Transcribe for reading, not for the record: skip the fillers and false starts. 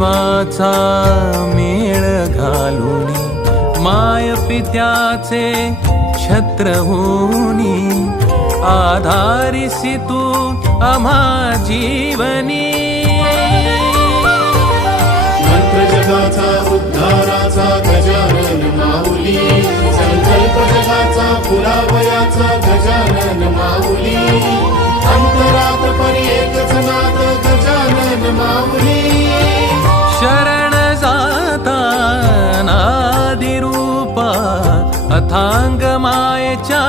जीवाचा मेळ घालुनी माय पित्याचे छत्र होनी आधारिसी तू आम्हा जीवनी मंत्र जगाचा उद्धाराचा गजानन माऊली संकल्प जगाचा पुरावयाचा गजानन माऊली अंतरात परी एकच नाद गजानन माऊली शरण जाता नादी रूपा अथांग मायेच्या